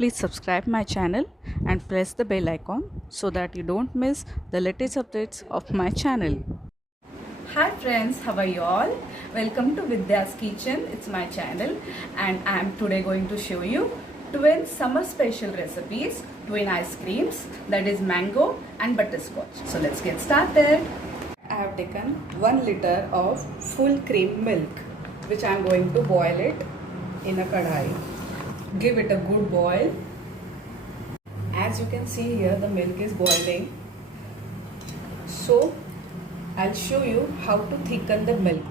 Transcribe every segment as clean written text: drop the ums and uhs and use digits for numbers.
Please subscribe my channel and press the bell icon so that you don't miss the latest updates of my channel. Hi friends, how are you all? Welcome to Vidya's Kitchen. It's my channel and I am today going to show you twin summer special recipes, twin ice creams, that is mango and butterscotch. So let's get started. I have taken 1 liter of full cream milk, which I am going to boil it in a kadhai. Give it a good boil. As you can see here, the milk is boiling. So I'll show you how to thicken the milk.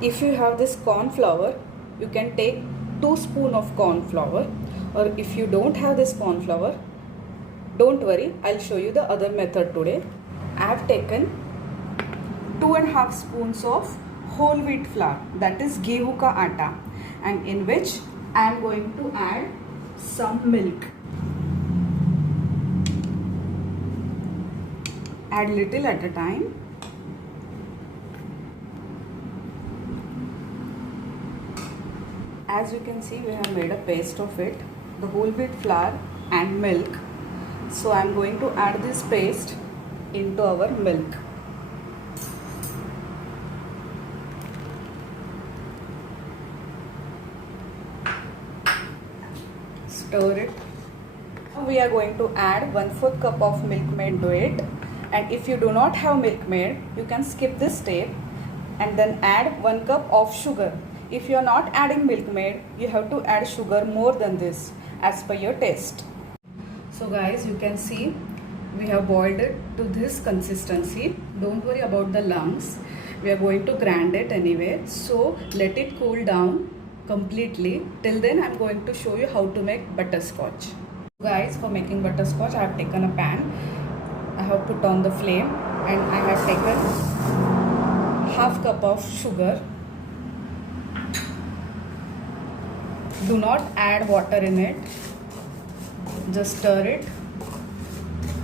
If you have this corn flour, you can take 2 spoons of corn flour, or if you don't have this corn flour, don't worry, I'll show you the other method today. I have taken 2.5 spoons of whole wheat flour, that is gehu ka atta, and in which I am going to add some milk. Add little at a time. As you can see, we have made a paste of it, the whole wheat flour and milk. So I am going to add this paste into our milk. Stir it. Now we are going to add 1/4 cup of milk maid to it, and if you do not have milk maid, you can skip this step and then add 1 cup of sugar. If you are not adding milk maid, you have to add sugar more than this as per your taste. So guys, you can see we have boiled it to this consistency. Don't worry about the lumps. We are going to grind it anyway. So let it cool down completely. Till then, I am going to show you how to make butterscotch. Guys, for making butterscotch, I have taken a pan. I have put on the flame and I have taken half cup of sugar. Do not add water in it. Just stir it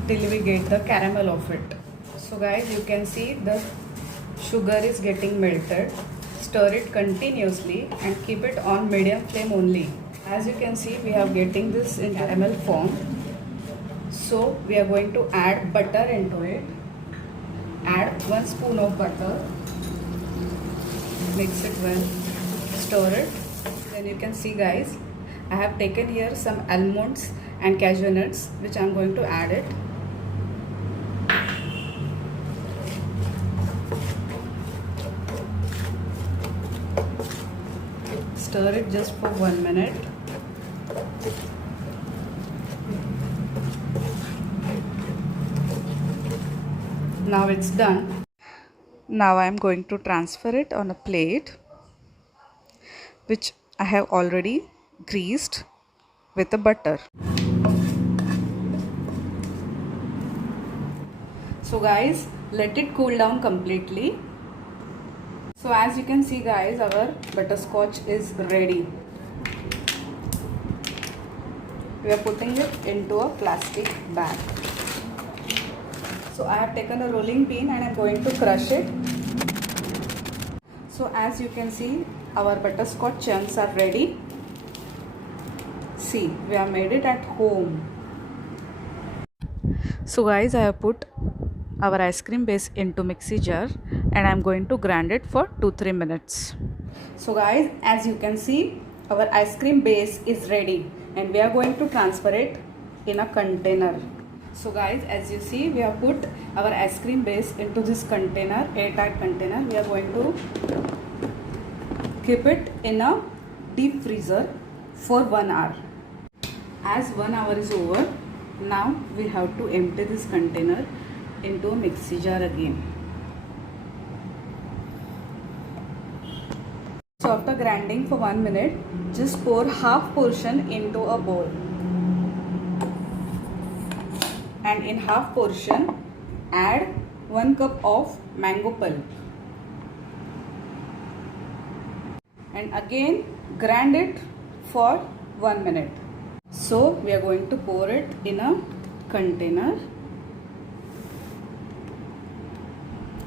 till we get the caramel of it. So guys, you can see the sugar is getting melted. Stir it continuously and keep it on medium flame only. As you can see, we are getting this in caramel form. So we are going to add butter into it. Add 1 spoon of butter. Mix it well. Stir it. Then you can see guys, I have taken here some almonds and cashew nuts, which I am going to add it. Stir it just for 1 minute. Now it's done. Now I am going to transfer it on a plate, which I have already greased with the butter. So guys, let it cool down completely. So as you can see guys, our butterscotch is ready. We are putting it into a plastic bag. So I have taken a rolling pin and I am going to crush it. So as you can see, our butterscotch chunks are ready. See, we have made it at home. So guys, I have put our ice cream base into mixie jar and I am going to grind it for 2-3 minutes. So guys, as you can see, our ice cream base is ready and we are going to transfer it in a container. So guys, as you see, we have put our ice cream base into this container, airtight container. We are going to keep it in a deep freezer for 1 hour. As 1 hour is over, now we have to empty this container into a mixie jar again. So after grinding for 1 minute, just pour half portion into a bowl. And in half portion, add 1 cup of mango pulp. And again grind it for 1 minute. So we are going to pour it in a container.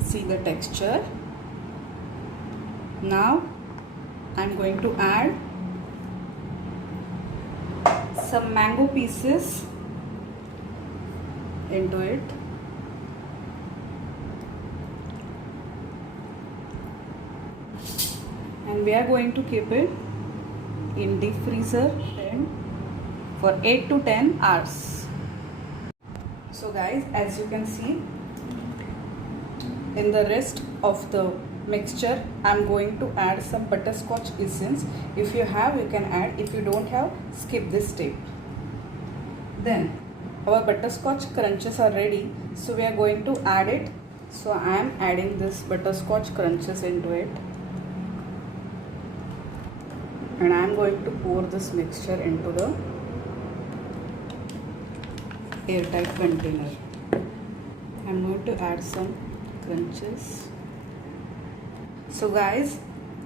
See the texture. Now I am going to add some mango pieces into it. And we are going to keep it in deep freezer for 8 to 10 hours. So guys, as you can see, in the rest of the mixture I'm going to add some butterscotch essence. If you have, you can add. If you don't have, skip this step. Then our butterscotch crunches are ready, so we are going to add it. So I am adding this butterscotch crunches into it, and I am going to pour this mixture into the airtight container. I am going to add some crunches. So guys,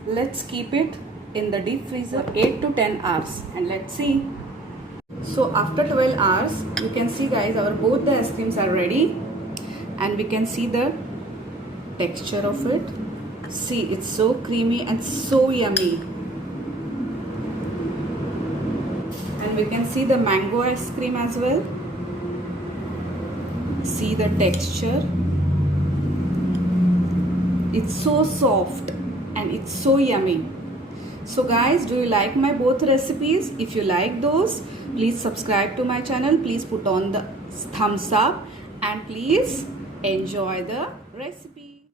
let's keep it in the deep freezer for 8 to 10 hours, and let's see. So after 12 hours, you can see guys, our both the ice creams are ready, and we can see the texture of it. See, it's so creamy and so yummy. And we can see the mango ice cream as well. See the texture. It's so soft and it's so yummy. So guys, do you like my both recipes? If you like those, please subscribe to my channel. Please put on the thumbs up and please enjoy the recipe.